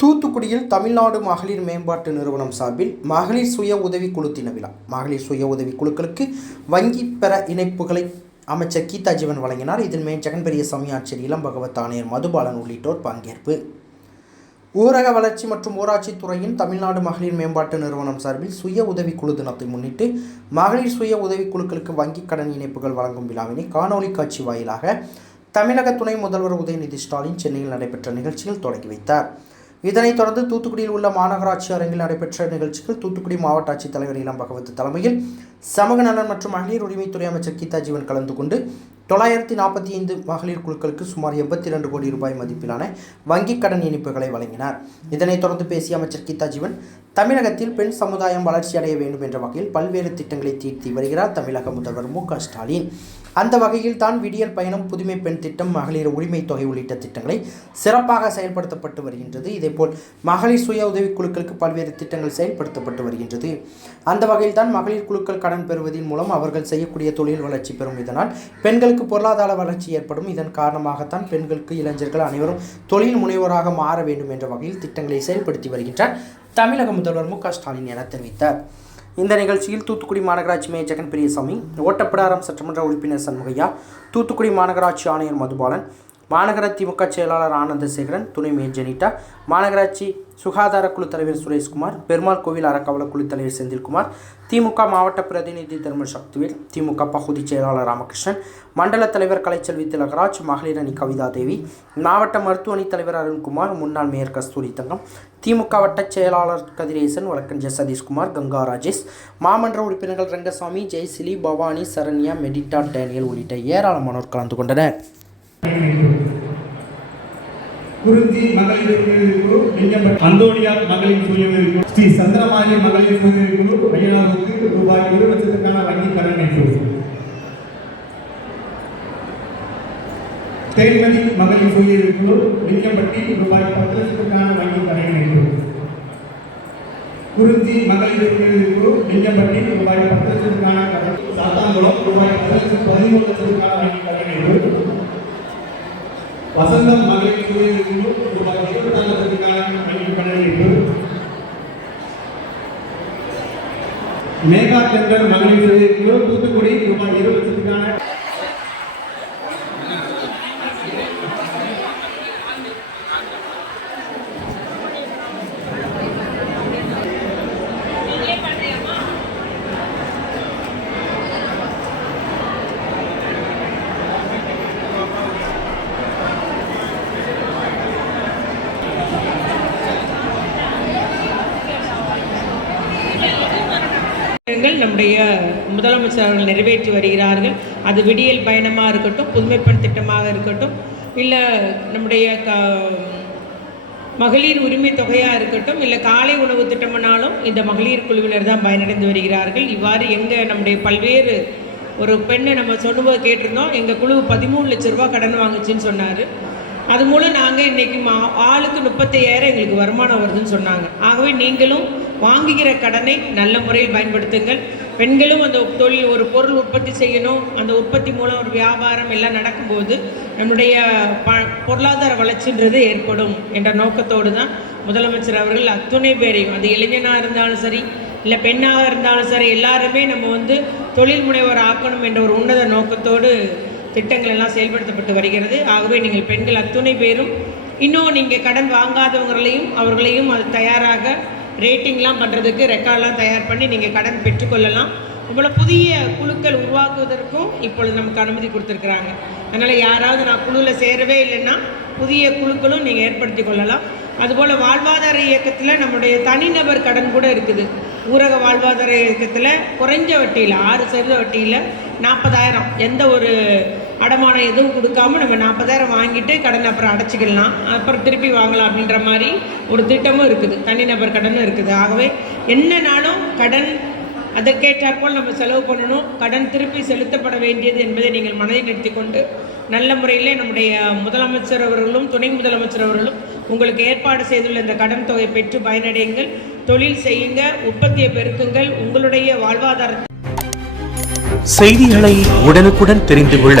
தூத்துக்குடியில் தமிழ்நாடு மகளிர் மேம்பாட்டு நிறுவனம் சார்பில் மகளிர் சுய உதவி குழு தின விழா. மகளிர் சுய உதவி குழுக்களுக்கு வங்கி பெற இணைப்புகளை அமைச்சர் கீதா ஜீவன் வழங்கினார். இதில் மே ஜெகன் பெரியசாமி ஆட்சியர் இளம் பகவத் ஆணையர் மதுபாலன் உள்ளிட்டோர் பங்கேற்பு. ஊரக வளர்ச்சி மற்றும் ஊராட்சித்துறையின் தமிழ்நாடு மகளிர் மேம்பாட்டு நிறுவனம் சார்பில் சுய உதவி குழு தினத்தை முன்னிட்டு மகளிர் சுய உதவி குழுக்களுக்கு வங்கிக் கடன் இணைப்புகள் வழங்கும் விழாவினை காணொலி காட்சி வாயிலாக தமிழக துணை முதல்வர் உதயநிதி ஸ்டாலின் சென்னையில் நடைபெற்ற நிகழ்ச்சியில் தொடங்கி வைத்தார். இதனைத் தொடர்ந்து தூத்துக்குடியில் உள்ள மாநகராட்சி அரங்கில் நடைபெற்ற நிகழ்ச்சியில் தூத்துக்குடி மாவட்ட ஆட்சித்தலைவர் இளம் பகவத் தலைமையில் சமூக நலன் மற்றும் மகளிர் உரிமைத்துறை அமைச்சர் கீதா ஜீவன் கலந்து கொண்டு தொள்ளாயிரத்தி நாற்பத்தி ஐந்து மகளிர் குழுக்களுக்கு சுமார் எண்பத்தி ரெண்டு கோடி ரூபாய் மதிப்பிலான வங்கிக் கடன் இனிப்புகளை வழங்கினார். இதனைத் தொடர்ந்து பேசிய அமைச்சர் கீதா ஜீவன் தமிழகத்தில் பெண் சமுதாயம் வளர்ச்சி அடைய வேண்டும் என்ற வகையில் பல்வேறு திட்டங்களை தீர்த்தி வருகிறார் தமிழக முதல்வர் மு. க. ஸ்டாலின். அந்த வகையில் தான் விடியல் பயணம் புதுமை பெண் திட்டம் மகளிர் உரிமை தொகை உள்ளிட்ட திட்டங்களை சிறப்பாக செயல்படுத்தப்பட்டு வருகின்றது. இதேபோல் மகளிர் சுய உதவிக் குழுக்களுக்கு பல்வேறு திட்டங்கள் செயல்படுத்தப்பட்டு வருகின்றது. அந்த வகையில் தான் மகளிர் குழுக்கள் கடன் பெறுவதன் மூலம் அவர்கள் செய்யக்கூடிய தொழில் வளர்ச்சி பெறும். இதனால் பெண்கள் பெண்களுக்கு பொருளாதார வளர்ச்சி ஏற்படும். இதன் காரணமாகத்தான் பெண்களுக்கு இளைஞர்கள் அனைவரும் தொழில் முனைவராக மாற வேண்டும் என்ற வகையில் திட்டங்களை செயல்படுத்தி வருகின்றார். தமிழக முதல்வர் மு க ஸ்டாலின் என தெரிவித்தார். இந்த நிகழ்ச்சியில் தூத்துக்குடி மாநகராட்சி மேயர் ஜெகன் பெரியசாமி ஓட்டப்பிடாரம் சட்டமன்ற உறுப்பினர் சண்முகையா தூத்துக்குடி மாநகராட்சி ஆணையர் மதுபாலன் மாநகர திமுக செயலாளர் ஆனந்தசேகரன் துணை மேயர் ஜெனிட்டா மாநகராட்சி சுகாதார குழு தலைவர் சுரேஷ்குமார் பெருமாள் கோவில் அறக்கவல குழு தலைவர் செந்தில்குமார் திமுக மாவட்ட பிரதிநிதி தர்மல் சக்திவேல் திமுக பகுதி செயலாளர் ராமகிருஷ்ணன் மண்டல தலைவர் கலைச்செல்வி திலகராஜ் மகளிர் அணி கவிதா தேவி மாவட்ட மருத்துவ அணி தலைவர் அருண்குமார் முன்னாள் மேயர் கஸ்தூரி தங்கம் திமுக வட்ட செயலாளர் கதிரேசன் வழக்கறிஞர் சதீஷ்குமார் கங்கா ராஜேஷ் மாமன்ற உறுப்பினர்கள் ரங்கசாமி ஜெய்சிலி பவானி சரண்யா மெடிட்டா டேனியல் உள்ளிட்ட ஏராளமானோர் கலந்து கொண்டனர். குறிஞ்சி மகளிர் சுயஉதவி குழு லிங்கம்பட்டி அந்தோனியார் மகளிர் சுயஉதவி குழு. ஸ்ரீ சந்திரமாரி மகளிர் சுயஉதவி குழு ஐயனாருக்கு ரூபாய் இரு லட்சத்துக்கான வங்கி கடன் இணைப்பு தேன்மதி மகளிர் சுயஉதவி குழு லிங்கம்பட்டி ரூபாய் பத்து லட்சத்துக்கான வங்கி கடன் இணைப்பு குறிஞ்சி மகளிர் சுயஉதவி குழு லிங்கம்பட்டி ரூபாய் பத்து லட்சத்துக்கான கடன். சாத்தாங்குளம் ரூபாய் பத்து லட்சம் பதிமூணு லட்சத்துக்கான வங்கி கடன் இணைப்பு வசந்தம் மகளிர் சுயஉதவி ரூபாய் இருபத்தாறு லட்சத்துக்கான வங்கி மேகா டெண்டர் மகளிர் குழு தூத்துக்குடி ரூபாய் இருபது லட்சத்துக்கான திட்டங்கள் நம்முடைய முதலமைச்சர் அவர்கள் நிறைவேற்றி வருகிறார்கள். அது விடியல் பயணமாக இருக்கட்டும் புதுமைப்பெண் திட்டமாக இருக்கட்டும் இல்லை நம்முடைய க மகளிர் உரிமை தொகையாக இருக்கட்டும் இல்லை காலை உணவு திட்டம்னாலும் இந்த மகளிர் குழுவினர் தான் பயனடைந்து வருகிறார்கள். இவ்வாறு எங்கள் நம்முடைய பல்வேறு ஒரு பெண்ணை நம்ம சொல்லும்போது கேட்டிருந்தோம் எங்கள் குழு பதிமூணு லட்ச ரூபா கடன் வாங்குச்சுன்னு சொன்னார். அது மூலம் நாங்கள் இன்றைக்கி மா ஆளுக்கு முப்பத்தையாயிரம் எங்களுக்கு வருமானம் வருதுன்னு சொன்னாங்க. ஆகவே நீங்களும் வாங்குகிற கடனை நல்ல முறையில் பயன்படுத்துங்கள். பெண்களும் அந்த தொழில் ஒரு பொருள் உற்பத்தி செய்யணும். அந்த உற்பத்தி மூலம் ஒரு வியாபாரம் எல்லாம் நடக்கும்போது நம்முடைய ப பொருளாதார வளர்ச்சின்றது ஏற்படும் என்ற நோக்கத்தோடு தான் முதலமைச்சர் அவர்கள் அத்துணை பேரையும் அது இளைஞனாக இருந்தாலும் சரி இல்லை பெண்ணாக இருந்தாலும் சரி எல்லாருமே நம்ம வந்து தொழில் முனைவர் ஆக்கணும் என்ற ஒரு உன்னத நோக்கத்தோடு திட்டங்கள் எல்லாம் செயல்படுத்தப்பட்டு வருகிறது. ஆகவே நீங்கள் பெண்கள் அத்துணை பேரும் இன்னும் நீங்கள் கடன் வாங்காதவங்களையும் அவர்களையும் அது தயாராக ரேட்டிங்லாம் பண்ணுறதுக்கு ரெக்கார்ட்லாம் தயார் பண்ணி நீங்கள் கடன் பெற்றுக்கொள்ளலாம். இவ்வளோ புதிய குழுக்கள் உருவாக்குவதற்கும் இப்பொழுது நமக்கு அனுமதி கொடுத்துருக்குறாங்க. அதனால் யாராவது நான் குழுவில் சேரவே இல்லைன்னா புதிய குழுக்களும் நீங்கள் ஏற்படுத்தி கொள்ளலாம். அதுபோல் வாழ்வாதார இயக்கத்தில் நம்முடைய தனிநபர் கடன் கூட இருக்குது. ஊரக வாழ்வாதார இயக்கத்தில் குறைஞ்ச வட்டியில் ஆறு சதவீத வட்டியில் நாற்பதாயிரம் எந்த ஒரு அடமானம் எதுவும் கொடுக்காம நம்ம நாற்பதாயிரம் வாங்கிட்டு கடன் அப்புறம் அடைச்சிக்கலாம். அப்புறம் திருப்பி வாங்கலாம் அப்படின்ற மாதிரி ஒரு திட்டமும் இருக்குது. தனிநபர் கடனும் இருக்குது. ஆகவே என்னனாலும் கடன் அதற்கேற்றாற்போல் நம்ம செலவு பண்ணணும். கடன் திருப்பி செலுத்தப்பட வேண்டியது என்பதை நீங்கள் மனதில் நிறுத்தி கொண்டு நல்ல முறையிலே நம்முடைய முதலமைச்சர் அவர்களும் துணை முதலமைச்சர் அவர்களும் உங்களுக்கு ஏற்பாடு செய்துள்ள இந்த கடன் தொகை பெற்று பயனடையுங்கள். தொழில் செய்யுங்க. உற்பத்தியை பெருக்குங்கள். உங்களுடைய வாழ்வாதாரத்தை செய்திகளை உடனுக்குடன் தெரிந்து கொள்ள